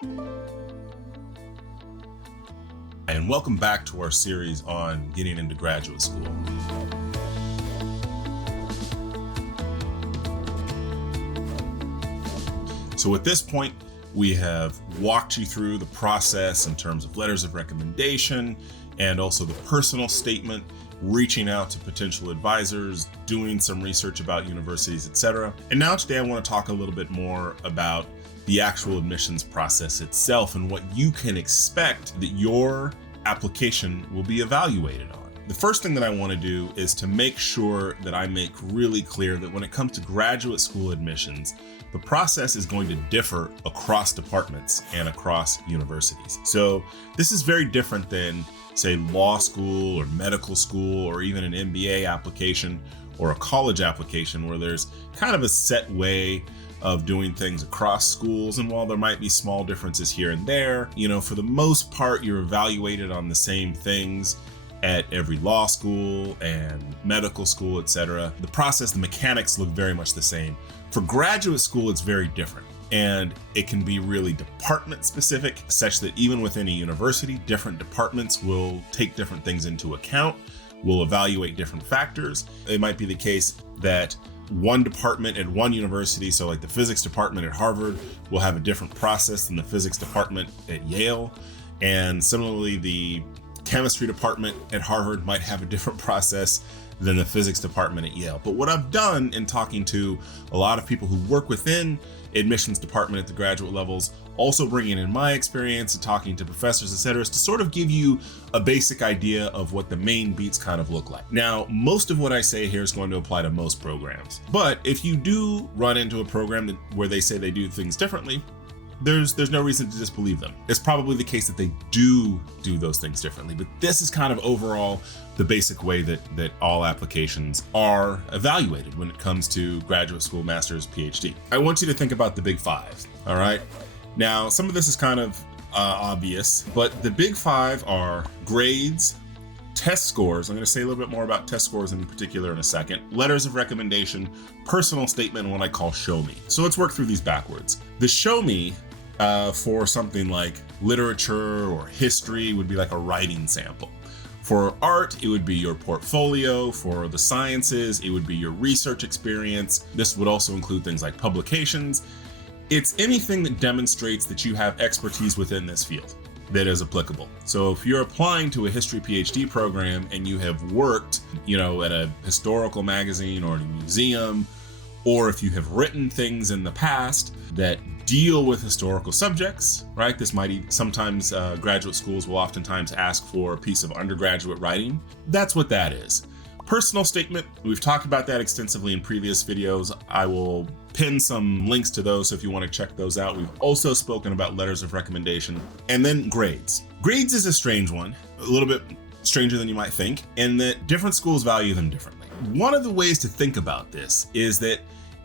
And welcome back to our series on getting into graduate school. So at this point, we have walked you through the process in terms of letters of recommendation and also the personal statement, reaching out to potential advisors, doing some research about universities, etc. And now today I want to talk a little bit more about the actual admissions process itself and what you can expect that your application will be evaluated on. The first thing that I want to do is to make sure that I make really clear that when it comes to graduate school admissions, the process is going to differ across departments and across universities. So this is very different than, say, law school or medical school or even an MBA application or a college application where there's kind of a set way of doing things across schools. And while there might be small differences here and there, for the most part, you're evaluated on the same things at every law school and medical school, etc. The process, the mechanics look very much the same. For graduate school, it's very different. And it can be really department specific, such that even within a university, different departments will take different things into account, will evaluate different factors. It might be the case that one department at one university, so like the physics department at Harvard, will have a different process than the physics department at Yale. And similarly, the chemistry department at Harvard might have a different process than the physics department at Yale. But what I've done in talking to a lot of people who work within admissions department at the graduate levels, also bringing in my experience and talking to professors, etc., is to sort of give you a basic idea of what the main beats kind of look like. Now, most of what I say here is going to apply to most programs. But if you do run into a program where they say they do things differently, there's no reason to disbelieve them. It's probably the case that they do those things differently, but this is kind of overall the basic way that all applications are evaluated when it comes to graduate school, master's, PhD. I want you to think about the big five, all right? Now, some of this is kind of obvious, but the big five are grades, test scores. I'm going to say a little bit more about test scores in particular in a second. Letters of recommendation, personal statement, and what I call show me. So let's work through these backwards. The show me for something like literature or history would be like a writing sample. For art, it would be your portfolio. For the sciences, it would be your research experience. This would also include things like publications. It's anything that demonstrates that you have expertise within this field that is applicable. So if you're applying to a history PhD program and you have worked, at a historical magazine or in a museum, or if you have written things in the past that deal with historical subjects, right? This might sometimes graduate schools will oftentimes ask for a piece of undergraduate writing. That's what that is. Personal statement, we've talked about that extensively in previous videos. I will pin some links to those so if you want to check those out. We've also spoken about letters of recommendation. And then grades. Grades is a strange one, a little bit stranger than you might think, in that different schools value them differently. One of the ways to think about this is that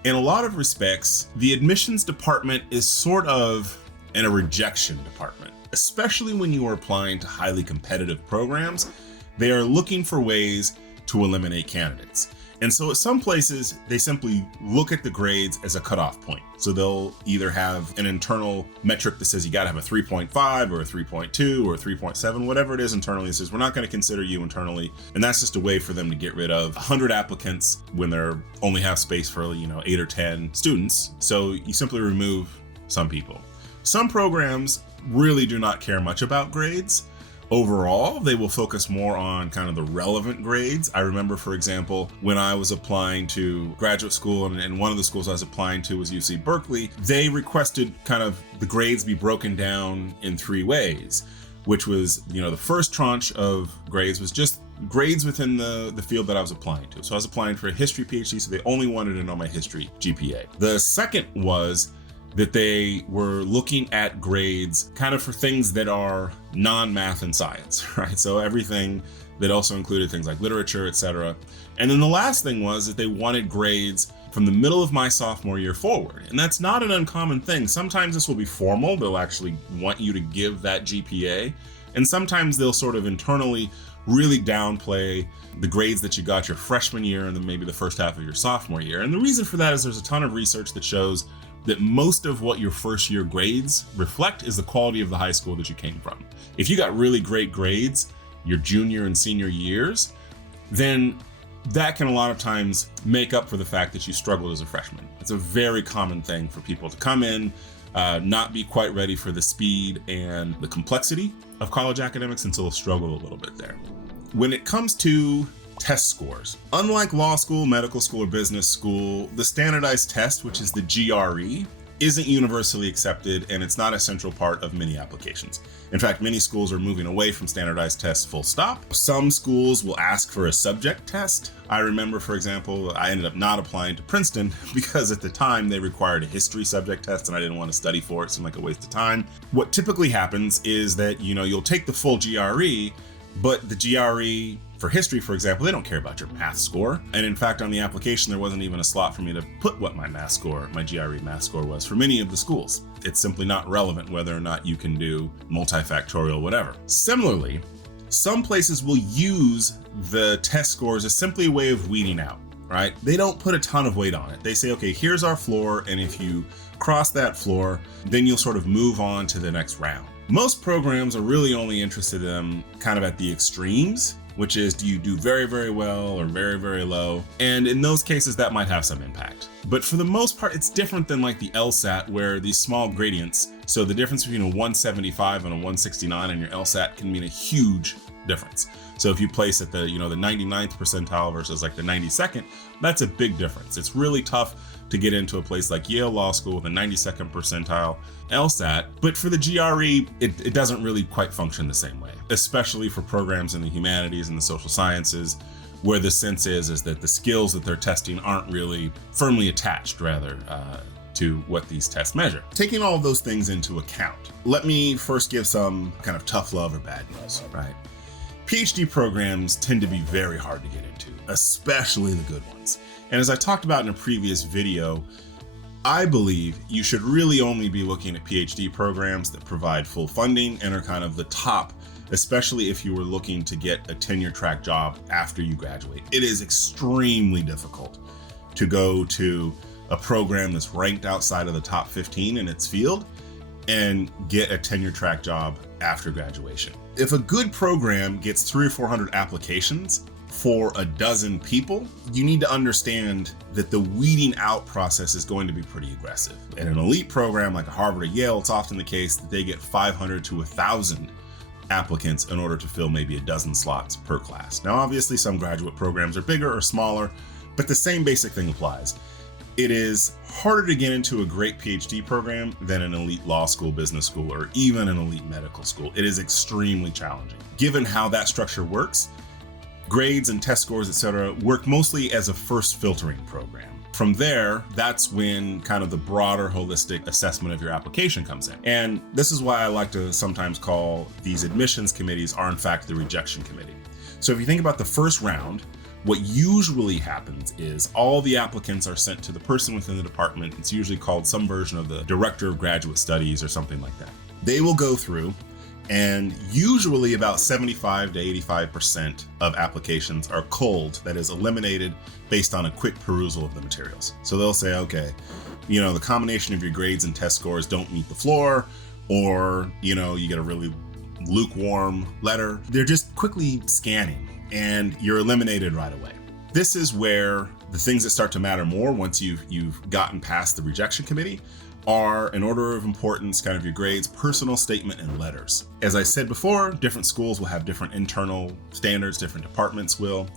in a lot of respects, the admissions department is sort of a rejection department, especially when you are applying to highly competitive programs. They are looking for ways to eliminate candidates. And so at some places, they simply look at the grades as a cutoff point. So they'll either have an internal metric that says you got to have a 3.5 or a 3.2 or a 3.7, whatever it is internally. It says, we're not going to consider you internally. And that's just a way for them to get rid of 100 applicants when they're only have space for, 8 or 10 students. So you simply remove some people. Some programs really do not care much about grades. Overall, they will focus more on kind of the relevant grades. I remember, for example, when I was applying to graduate school, and one of the schools I was applying to was UC Berkeley, they requested kind of the grades be broken down in 3 ways, which was, the first tranche of grades was just grades within the field that I was applying to. So I was applying for a history PhD, so they only wanted to know my history GPA. The second was that they were looking at grades kind of for things that are non-math and science, right? So everything that also included things like literature, etc. And then the last thing was that they wanted grades from the middle of my sophomore year forward. And that's not an uncommon thing. Sometimes this will be formal. They'll actually want you to give that GPA. And sometimes they'll sort of internally really downplay the grades that you got your freshman year and then maybe the first half of your sophomore year. And the reason for that is there's a ton of research that shows that most of what your first year grades reflect is the quality of the high school that you came from. If you got really great grades your junior and senior years, then that can a lot of times make up for the fact that you struggled as a freshman. It's a very common thing for people to come in, not be quite ready for the speed and the complexity of college academics, and so they'll struggle a little bit there. When it comes to test scores, unlike law school, medical school, or business school, the standardized test, which is the GRE, isn't universally accepted, and it's not a central part of many applications. In fact, many schools are moving away from standardized tests full stop. Some schools will ask for a subject test. I remember, for example, I ended up not applying to Princeton because at the time they required a history subject test and I didn't want to study for it. It seemed like a waste of time. What typically happens is that, you'll take the full GRE, but the GRE for history, for example, they don't care about your math score. And in fact, on the application, there wasn't even a slot for me to put what my GRE math score was for many of the schools. It's simply not relevant whether or not you can do multifactorial, whatever. Similarly, some places will use the test scores as simply a way of weeding out, right? They don't put a ton of weight on it. They say, okay, here's our floor, and if you cross that floor, then you'll sort of move on to the next round. Most programs are really only interested in kind of at the extremes, which is, do you do very, very well or very, very low? And in those cases, that might have some impact. But for the most part, it's different than like the LSAT, where these small gradients, so the difference between a 175 and a 169 on your LSAT can mean a huge difference. So if you place at the, the 99th percentile versus like the 92nd, that's a big difference. It's really tough to get into a place like Yale Law School with a 92nd percentile LSAT. But for the GRE, it doesn't really quite function the same way, especially for programs in the humanities and the social sciences, where the sense is that the skills that they're testing aren't really firmly attached, rather, to what these tests measure. Taking all of those things into account, let me first give some kind of tough love or bad news, right? PhD programs tend to be very hard to get into, especially the good ones. And as I talked about in a previous video, I believe you should really only be looking at PhD programs that provide full funding and are kind of the top, especially if you were looking to get a tenure track job after you graduate. It is extremely difficult to go to a program that's ranked outside of the top 15 in its field and get a tenure track job after graduation. If a good program gets 300 or 400 applications for a dozen people, you need to understand that the weeding out process is going to be pretty aggressive. In an elite program like a Harvard or Yale, it's often the case that they get 500 to 1,000 applicants in order to fill maybe a dozen slots per class. Now, obviously, some graduate programs are bigger or smaller, but the same basic thing applies. It is harder to get into a great PhD program than an elite law school, business school, or even an elite medical school. It is extremely challenging. Given how that structure works, grades and test scores, etc., work mostly as a first filtering program. From there, that's when kind of the broader holistic assessment of your application comes in. And this is why I like to sometimes call these admissions committees are in fact the rejection committee. So if you think about the first round, what usually happens is all the applicants are sent to the person within the department. It's usually called some version of the director of graduate studies or something like that. They will go through, and usually about 75 to 85% of applications are culled, that is eliminated based on a quick perusal of the materials. So they'll say, okay, the combination of your grades and test scores don't meet the floor, or, you get a really lukewarm letter. They're just quickly scanning and you're eliminated right away. This is where the things that start to matter more once you've gotten past the rejection committee are, in order of importance, kind of your grades, personal statement, and letters. As I said before, different schools will have different internal standards, different departments will.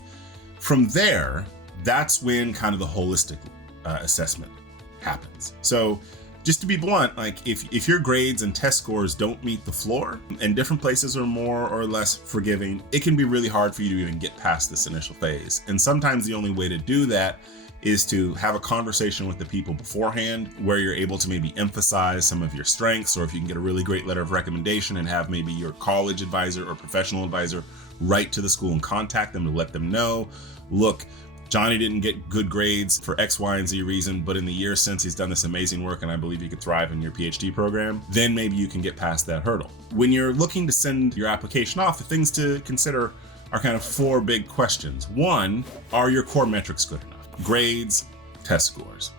From there, that's when kind of the holistic assessment happens. So just to be blunt, like if your grades and test scores don't meet the floor, and different places are more or less forgiving, it can be really hard for you to even get past this initial phase. And sometimes the only way to do that is to have a conversation with the people beforehand where you're able to maybe emphasize some of your strengths, or if you can get a really great letter of recommendation and have maybe your college advisor or professional advisor write to the school and contact them to let them know, look, Johnny didn't get good grades for X, Y, and Z reason, but in the years since he's done this amazing work and I believe he could thrive in your PhD program, then maybe you can get past that hurdle. When you're looking to send your application off, the things to consider are kind of four big questions. One, are your core metrics good enough? Grades, test scores.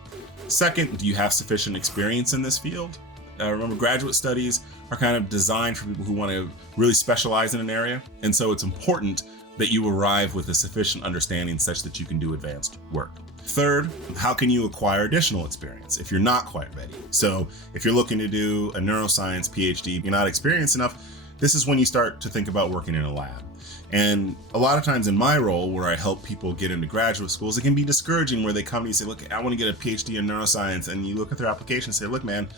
Second, do you have sufficient experience in this field? Remember, graduate studies are kind of designed for people who want to really specialize in an area. And so it's important that you arrive with a sufficient understanding such that you can do advanced work. Third, how can you acquire additional experience if you're not quite ready? So if you're looking to do a neuroscience PhD, you're not experienced enough, this is when you start to think about working in a lab. And a lot of times in my role where I help people get into graduate schools, it can be discouraging where they come to you and say, look, I want to get a PhD in neuroscience. And you look at their application and say, look, man,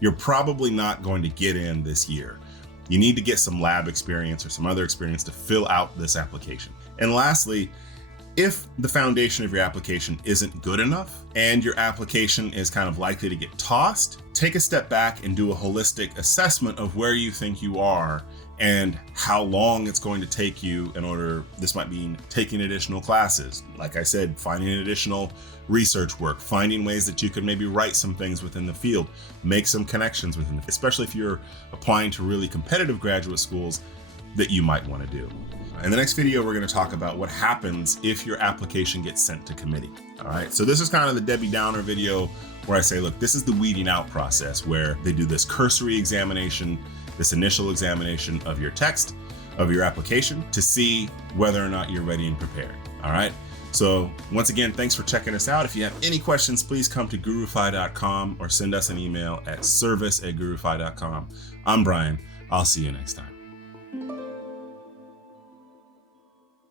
you're probably not going to get in this year. You need to get some lab experience or some other experience to fill out this application. And lastly, if the foundation of your application isn't good enough and your application is kind of likely to get tossed, take a step back and do a holistic assessment of where you think you are and how long it's going to take you in order. This might mean taking additional classes. Like I said, finding additional research work, finding ways that you could maybe write some things within the field, make some connections within the, especially if you're applying to really competitive graduate schools that you might want to do. In the next video, we're going to talk about what happens if your application gets sent to committee. All right. So this is kind of the Debbie Downer video where I say, look, this is the weeding out process where they do this cursory examination, this initial examination of your text, of your application to see whether or not you're ready and prepared. All right. So once again, thanks for checking us out. If you have any questions, please come to gurufi.com or send us an email at service@gurufi.com. I'm Brian. I'll see you next time.